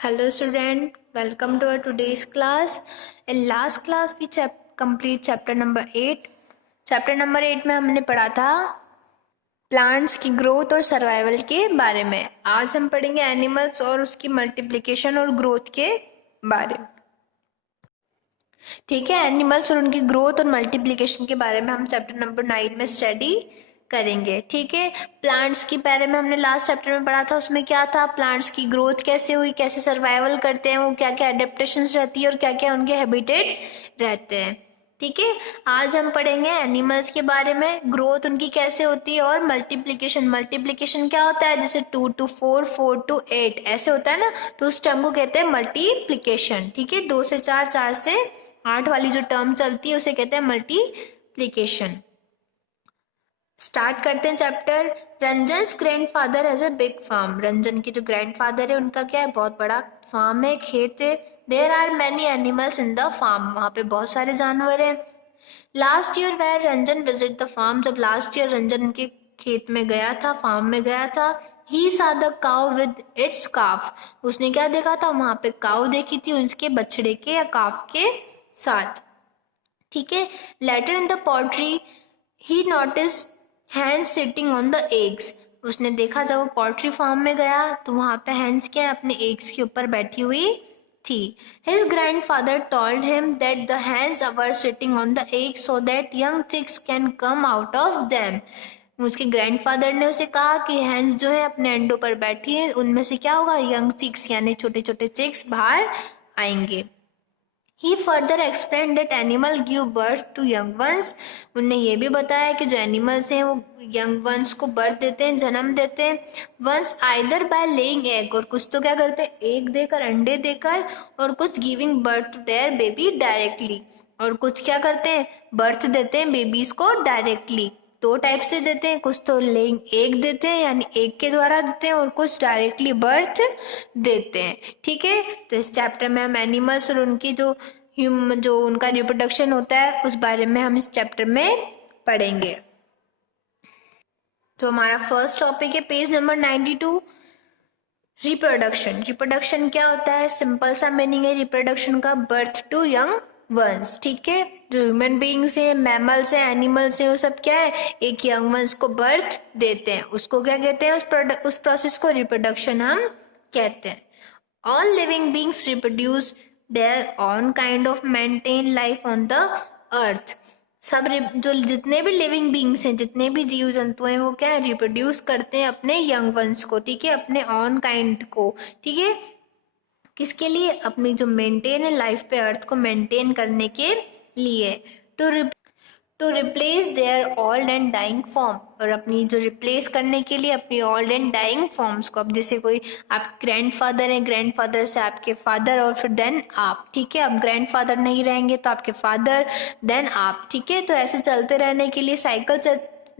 Hello student, welcome to our today's class. In last class we complete chapter number 8. Chapter number 8 में हमने पढ़ा था plants की growth और सर्वाइवल के बारे में. आज हम पढ़ेंगे एनिमल्स और उसकी मल्टीप्लिकेशन और ग्रोथ के बारे में. ठीक है, एनिमल्स और उनकी ग्रोथ और मल्टीप्लिकेशन के बारे में हम चैप्टर नंबर 9 में स्टडी करेंगे. ठीक है, प्लांट्स के बारे में हमने लास्ट चैप्टर में पढ़ा था. उसमें क्या था, प्लांट्स की ग्रोथ कैसे हुई, कैसे सर्वाइवल करते हैं वो, क्या क्या एडेप्टेशंस रहती है और क्या क्या उनके हैबिटेट रहते हैं. ठीक है, आज हम पढ़ेंगे एनिमल्स के बारे में, ग्रोथ उनकी कैसे होती है और मल्टीप्लिकेशन. मल्टीप्लिकेशन क्या होता है, जैसे 2 to 4, 4 to 8 ऐसे होता है ना, तो उस टर्म को कहते हैं मल्टीप्लिकेशन. ठीक है, 2 से 4, 4 से 8 वाली जो टर्म चलती है उसे कहते हैं मल्टीप्लिकेशन. स्टार्ट करते हैं chapter. Ranjan's grandfather has a big farm. Ranjan के जो ग्रैंडफादर है उनका क्या है, बहुत बड़ा फार्म है, खेत है. There are many animals in the farm. वहाँ पे बहुत सारे जानवर हैं. Last year where Ranjan visit the farm. जब लास्ट ईयर रंजन उनके खेत में गया था, फार्म में गया था. ही सा द काउ विद इट्स काफ. उसने क्या देखा था, वहाँ पे काउ देखी थी उसके बछड़े के या काफ के साथ. ठीक है, later in the poultry he notice hens sitting on the eggs. उसने देखा जब वो पोल्ट्री फार्म में गया तो वहां पे हैंस क्या है, अपने एग्स के ऊपर बैठी हुई थी. His grandfather told him that the hens are sitting on the eggs so that young chicks can come out of them. उसके ग्रैंडफादर ने उसे कहा कि हैंस जो है अपने अंडों पर बैठी है, उनमें से क्या होगा, यंग चिक्स यानी छोटे छोटे चिक्स बाहर आएंगे. He further explained that animal give birth to young ones. उनने ये भी बताया कि जो एनिमल्स हैं वो यंग वंस को बर्थ देते हैं, जन्म देते हैं. Ones either by laying egg, और कुछ तो क्या करते हैं, एग देकर, अंडे देकर, और कुछ giving birth to their baby directly, और कुछ क्या करते हैं, बर्थ देते हैं बेबीज को डायरेक्टली. दो टाइप से देते हैं, कुछ तो लेइंग एग देते हैं यानी एग के द्वारा देते हैं, और कुछ डायरेक्टली बर्थ देते हैं. ठीक है, तो इस चैप्टर में हम एनिमल्स और उनकी जो उनका रिप्रोडक्शन होता है उस बारे में हम इस चैप्टर में पढ़ेंगे. तो हमारा फर्स्ट टॉपिक है पेज नंबर 92, रिप्रोडक्शन. रिप्रोडक्शन क्या होता है, सिंपल सा मीनिंग है रिप्रोडक्शन का, बर्थ टू यंग वंस. ठीक है, जो ह्यूमन बींग्स हैं, मैमल्स हैं, एनिमल्स हैं, वो सब क्या है, एक यंग वंस को बर्थ देते हैं. उसको क्या कहते हैं, उस प्रोसेस को रिप्रोडक्शन हम कहते हैं. All living beings reproduce their own kind of maintain life on the earth. सब जो जितने भी लिविंग बींग्स हैं, जितने भी जीव जंतु हैं, वो क्या है, रिप्रोड्यूस करते हैं अपने यंग वंस को. ठीक है, अपने ऑन काइंड को. ठीक है, किसके लिए, अपनी जो मेंटेन है लाइफ पे, अर्थ को मेंटेन करने के लिए. To replace their old and dying form, और अपनी जो रिप्लेस करने के लिए अपनी ओल्ड एंड डाइंग फॉर्म्स को. अब जैसे कोई आप ग्रैंडफादर हैं, ग्रैंडफादर से आपके फादर और फिर देन आप. ठीक है, अब ग्रैंडफादर नहीं रहेंगे तो आपके फादर, देन आप. ठीक है, तो ऐसे चलते रहने के लिए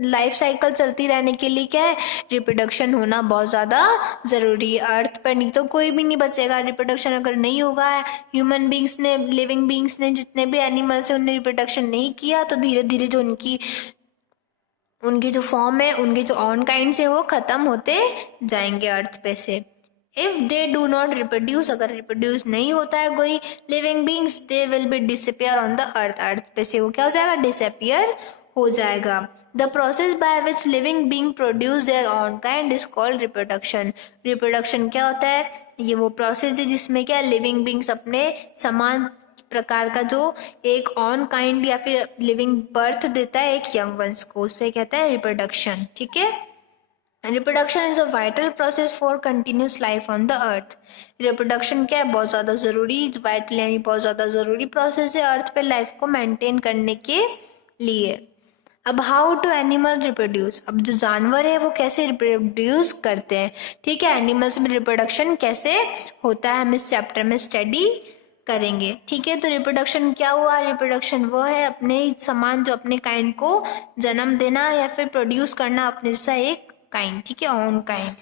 लाइफ साइकिल चलती रहने के लिए क्या है, रिप्रोडक्शन होना बहुत ज़्यादा ज़रूरी है. अर्थ पर नहीं तो कोई भी नहीं बचेगा. रिप्रोडक्शन अगर नहीं होगा, ह्यूमन बींग्स ने, लिविंग बींग्स ने, जितने भी एनिमल्स हैं उन्होंने रिप्रोडक्शन नहीं किया, तो धीरे धीरे जो उनकी जो फॉर्म है, उनके जो ऑन काइंड्स हैं वो ख़त्म होते जाएंगे अर्थ पे से. If they do not reproduce, अगर रिप्रोड्यूस नहीं होता है कोई living beings, they will be disappear on the earth. Earth पे से वो क्या हो जाएगा, डिसअपियर हो जाएगा. The process by which living being produce their own kind is called reproduction. Reproduction क्या होता है, ये वो प्रोसेस है जिसमें क्या लिविंग बींग्स अपने समान प्रकार का जो एक ऑन काइंड या फिर लिविंग बर्थ देता है एक यंग वंस को, उसे कहता है रिप्रोडक्शन. ठीक है, reproduction is a vital process for continuous life on the earth. Reproduction क्या है, बहुत ज़्यादा ज़रूरी, वाइटल यानी बहुत ज़्यादा ज़रूरी प्रोसेस है अर्थ पे लाइफ को मेंटेन करने के लिए. अब हाउ टू एनिमल रिप्रोड्यूस, अब जो जानवर है वो कैसे रिप्रोड्यूस करते हैं. ठीक है, एनिमल्स में रिप्रोडक्शन कैसे होता है हम इस चैप्टर में स्टडी करेंगे. ठीक है, तो रिप्रोडक्शन क्या हुआ, रिप्रोडक्शन वो है अपने समान जो अपने काइंड को जन्म देना या फिर प्रोड्यूस करना अपने जैसा एक काइंड. ठीक है, on kind.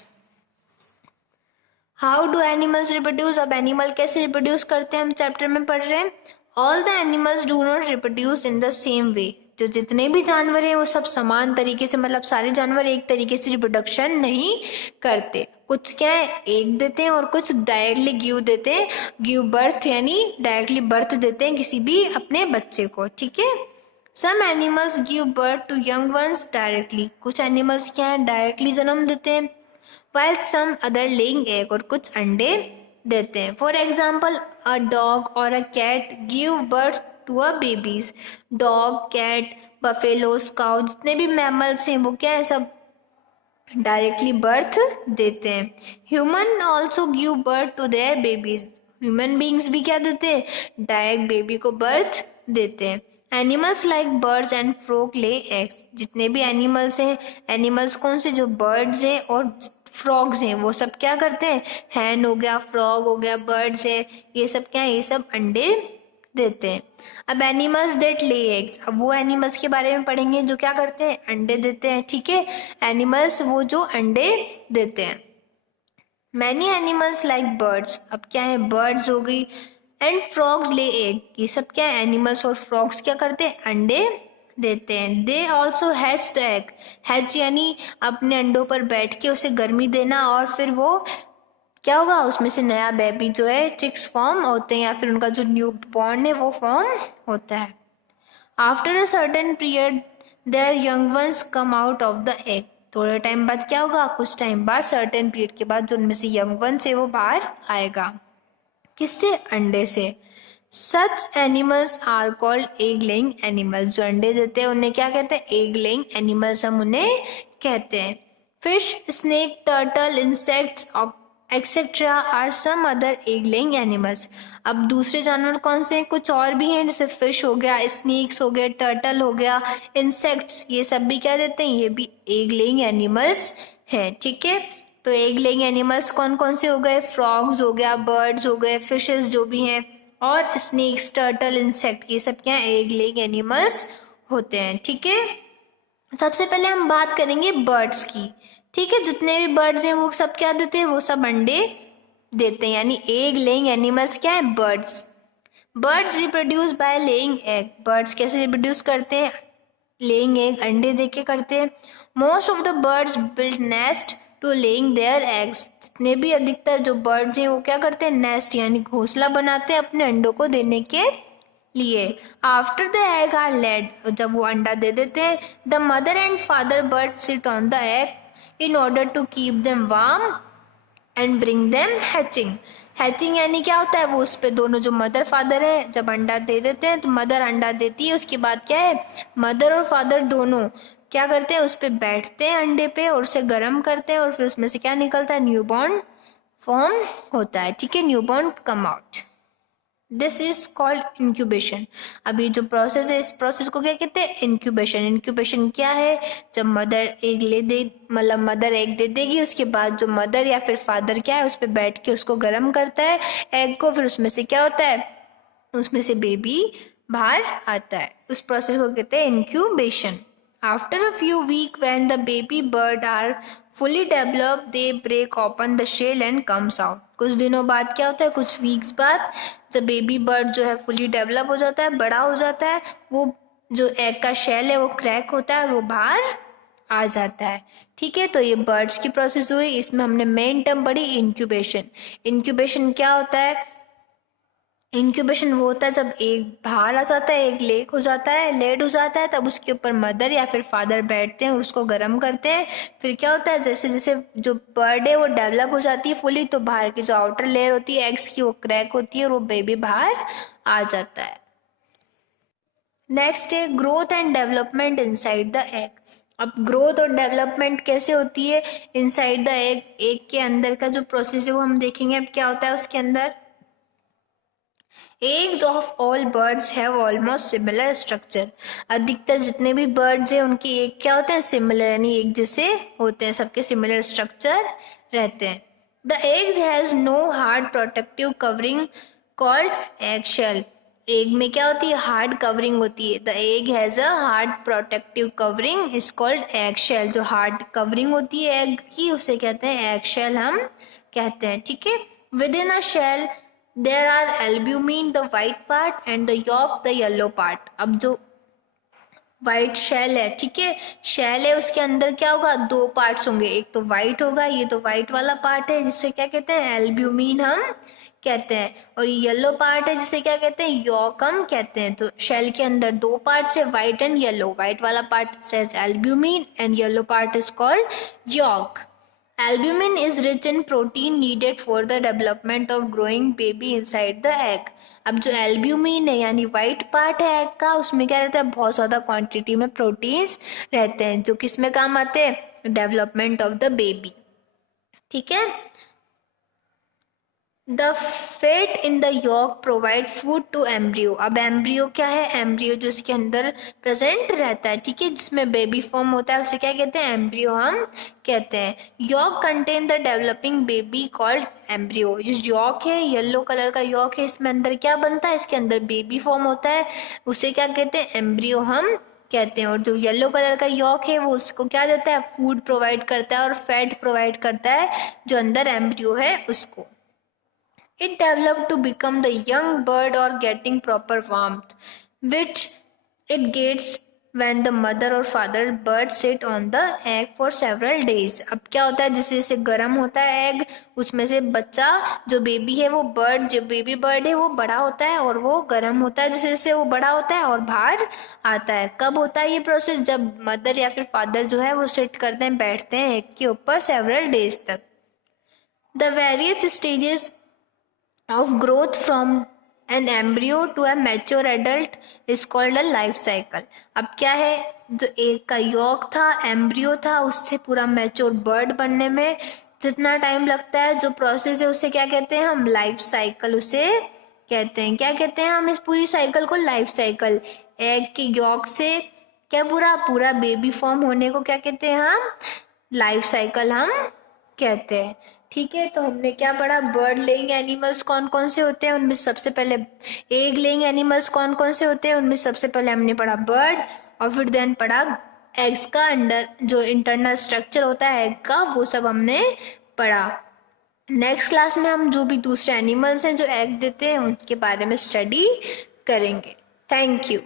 How do animals reproduce, अब एनिमल कैसे रिप्रोड्यूस करते हैं हम चैप्टर में पढ़ रहे हैं. All the animals do not reproduce in the same way. जो जितने भी जानवर हैं वो सब समान तरीके से, मतलब सारे जानवर एक तरीके से रिप्रोडक्शन नहीं करते. कुछ क्या है एग देते हैं और कुछ डायरेक्टली गिव देते हैं, गिव बर्थ यानी डायरेक्टली बर्थ देते हैं किसी भी अपने बच्चे को, ठीक है। Some animals give birth to young ones directly, कुछ एनिमल्स क्या है डायरेक्टली जन्म देते हैं, while some other laying egg और कुछ अंडे देते हैं। फॉर एग्जाम्पल अ डॉग और a cat give birth to a babies. Dog, cat, buffalo, cow जितने भी मैमल्स हैं वो क्या है सब डायरेक्टली बर्थ देते हैं। Human also give birth to their babies, human beings भी क्या देते हैं डायरेक्ट बेबी को बर्थ देते हैं। Animals like birds and frog lay eggs, जितने भी एनिमल्स हैं, एनिमल्स कौन से जो बर्ड्स हैं और फ्रॉग्स हैं वो सब क्या करते हैं, हैन हो गया, फ्रॉग हो गया, बर्ड्स है, ये सब क्या है ये सब अंडे देते हैं। अब एनिमल्स दैट ले एग्स, अब वो एनिमल्स के बारे में पढ़ेंगे जो क्या करते हैं अंडे देते हैं, ठीक है। एनिमल्स वो जो अंडे देते हैं। मैनी एनिमल्स लाइक बर्ड्स, अब क्या है बर्ड्स हो गई, एंड फ्रॉग्स ले एग, ये सब क्या है एनिमल्स और फ्रॉग्स क्या करते हैं अंडे देते हैं। They also hatch the egg, hatch यानी अपने अंडों पर बैठ के उसे गर्मी देना और फिर वो क्या होगा उसमें से नया बेबी जो है चिक्स फॉर्म होते हैं या फिर उनका जो न्यू बॉर्न है वो फॉर्म होता है। After a certain period there young ones come out of the egg, थोड़े टाइम बाद क्या होगा कुछ टाइम बाद सर्टेन पीरियड के बाद जो उनमें से यंग वंस है वो बाहर आएगा, किससे अंडे से। Such animals are called egg laying animals, जो अंडे देते हैं उन्हें क्या कहते हैं एग लेइंग एनिमल्स हम उन्हें कहते हैं। Fish, snake, turtle, insects etcetera are some other egg laying animals. अब दूसरे जानवर कौन से हैं, कुछ और भी हैं जैसे फिश हो गया, स्नेक्स हो गए, टर्टल हो गया, इंसेक्ट्स, ये सब भी क्या देते हैं ये भी एग लेइंग एनिमल्स हैं, ठीक है। तो एग लेइंग एनिमल्स कौन कौन से हो गए, फ्रॉग्स हो गया, बर्ड्स हो गए, फिशेस जो भी हैं, और स्नेक्स, टर्टल, इंसेक्ट, ये सब क्या एग लेइंग एनिमल्स होते हैं, ठीक है। सबसे पहले हम बात करेंगे बर्ड्स की, ठीक है। जितने भी बर्ड्स हैं वो सब क्या देते हैं वो सब अंडे देते हैं, यानी एग लेइंग एनिमल्स क्या है birds. Birds reproduce by laying egg, birds कैसे रिप्रोड्यूस करते हैं लेइंग एग अंडे दे के करते हैं। Most of the birds build nest to laying their eggs, जितने भी अधिकतर जो बर्ड्स हैं वो क्या करते हैं नेस्ट यानी घोंसला बनाते हैं अपने अंडों को देने के लिए। After the egg are laid, जब वो अंडा दे देते हैं, the mother and father bird sit on the egg in order to keep them warm and bring them hatching. Hatching यानी क्या होता है वो उस पे दोनों जो मदर फादर है जब अंडा दे देते हैं तो मदर अंडा देती है, उसके बाद क्या है मदर और फादर दोनों क्या करते हैं उस पे बैठते हैं अंडे पे और उसे गर्म करते हैं और फिर उसमें से क्या निकलता है न्यूबॉर्न फॉर्म होता है, ठीक है, newborn come out. This is called incubation. अभी जो प्रोसेस है इस प्रोसेस को क्या कहते हैं इंक्यूबेशन। इंक्यूबेशन क्या है, जब मदर एग ले दे मतलब मदर एग दे देगी उसके बाद जो मदर या फिर फादर क्या है उस पर बैठ के उसको गर्म करता है एग को, फिर उसमें से क्या होता है उसमें से बेबी बाहर आता है, उस प्रोसेस को कहते हैं incubation. After a few weeks, when the baby bird are fully developed, they break open the shell and comes out. कुछ दिनों बाद क्या होता है कुछ वीक्स बाद जब बेबी बर्ड जो है फुली डेवलप हो जाता है बड़ा हो जाता है, वो जो एग का शेल है वो क्रैक होता है और वो बाहर आ जाता है, ठीक है। तो ये बर्ड्स की प्रोसेस हुई, इसमें हमने मेन टर्म पढ़ी इंक्यूबेशन। इंक्यूबेशन क्या होता है, इंक्यूबेशन वो होता है जब एग बाहर आ जाता है, एग लेक हो जाता है, लेड हो जाता है, तब उसके ऊपर मदर या फिर फादर बैठते हैं और उसको गर्म करते हैं। फिर क्या होता है जैसे जैसे जो बर्ड है वो डेवलप हो जाती है फुली तो बाहर की जो आउटर लेयर होती है एग्स की वो क्रैक होती है और वो बेबी बाहर आ जाता है। नेक्स्ट है growth and development inside the egg. अब ग्रोथ और डेवलपमेंट कैसे होती है इनसाइड द एग, एग के अंदर का जो प्रोसेस है वो हम देखेंगे। अब क्या होता है उसके अंदर, eggs of all birds have almost similar structure. अधिकतर जितने भी बर्ड्स हैं उनके एग क्या होते हैं सिमिलर यानी एक जैसे होते हैं, सबके सिमिलर स्ट्रक्चर रहते हैं। The eggs has no hard protective covering called egg shell. Egg में क्या होती है हार्ड कवरिंग होती है, the egg has a hard protective covering is called egg shell. जो हार्ड कवरिंग होती है एग की उसे कहते हैं एग शेल हम कहते हैं, ठीक है। Within a shell there are albumin the white part and the yolk the yellow part। अब जो वाइट शेल है, ठीक है, शेल है, उसके अंदर क्या होगा, दो पार्ट्स होंगे, एक तो वाइट होगा, ये तो वाइट वाला पार्ट है जिससे क्या कहते हैं, एल्ब्यूमिन हम कहते हैं, और ये येलो पार्ट है जिसे क्या कहते हैं, यॉक हम कहते हैं। तो शेल के अंदर दो पार्ट्स है, व्हाइट एंड येलो, व्हाइट वाला part says albumin and yellow part is called yolk. Albumin is rich in protein needed for the development of growing baby inside the egg। अब जो एल्ब्यूमिन है यानी white part है egg का, उसमें क्या रहता है, बहुत ज़्यादा क्वांटिटी में प्रोटीन्स रहते हैं जो किस में काम आते हैं, डेवलपमेंट ऑफ द बेबी, ठीक है। The fat in the yolk provide food to embryo. अब एम्ब्रियो क्या है, एम्ब्रियो जो इसके अंदर प्रेजेंट रहता है, ठीक है, जिसमें बेबी फॉर्म होता है, उसे क्या कहते हैं, एम्ब्रियो हम कहते हैं। Yolk contain the developing baby called embryo. जो यॉक है, येलो कलर का यॉक है, इसमें अंदर क्या बनता है, इसके अंदर बेबी फॉर्म होता है, उसे क्या कहते हैं, एम्ब्रियो हम कहते हैं। और जो येलो कलर का यॉक है वो उसको क्या देता है, फूड प्रोवाइड करता है और फैट प्रोवाइड करता है जो अंदर एम्ब्रियो है उसको। It developed to become the young bird or getting proper warmth, which it gets when the mother or father bird sit on the egg for several days। अब क्या होता है, जैसे जैसे गर्म होता है एग, उसमें से बच्चा जो बेबी है वो बर्ड, जो बेबी बर्ड है वो बड़ा होता है और वो गर्म होता है जैसे जैसे वो बड़ा होता है और बाहर आता है। कब होता है ये प्रोसेस, जब मदर या फिर फादर जो है वो सिट करते हैं, बैठते हैं एग के ऊपर सेवरल डेज तक। The various stages of growth from an embryo to a mature adult is called a life cycle। अब क्या है, जो एक का यॉक था, एम्ब्रियो था, उससे पूरा मैच्योर बर्ड बनने में जितना टाइम लगता है, जो प्रोसेस है उसे क्या कहते हैं हम, लाइफ साइकिल उसे कहते हैं। क्या कहते हैं हम इस पूरी साइकिल को, लाइफ साइकिल। एग के यॉक से क्या पूरा पूरा बेबी फॉर्म होने को क्या कहते हैं हम, लाइफ साइकिल हम कहते हैं, ठीक है। तो हमने क्या पढ़ा, बर्ड लेइंग एनिमल्स कौन कौन से होते हैं, उनमें सबसे पहले एग लेइंग एनिमल्स कौन कौन से होते हैं, उनमें सबसे पहले हमने पढ़ा बर्ड, और फिर देन पढ़ा एग्स का अंडर जो इंटरनल स्ट्रक्चर होता है एग का, वो सब हमने पढ़ा। नेक्स्ट क्लास में हम जो भी दूसरे एनिमल्स हैं जो एग देते हैं उनके बारे में स्टडी करेंगे। Thank you.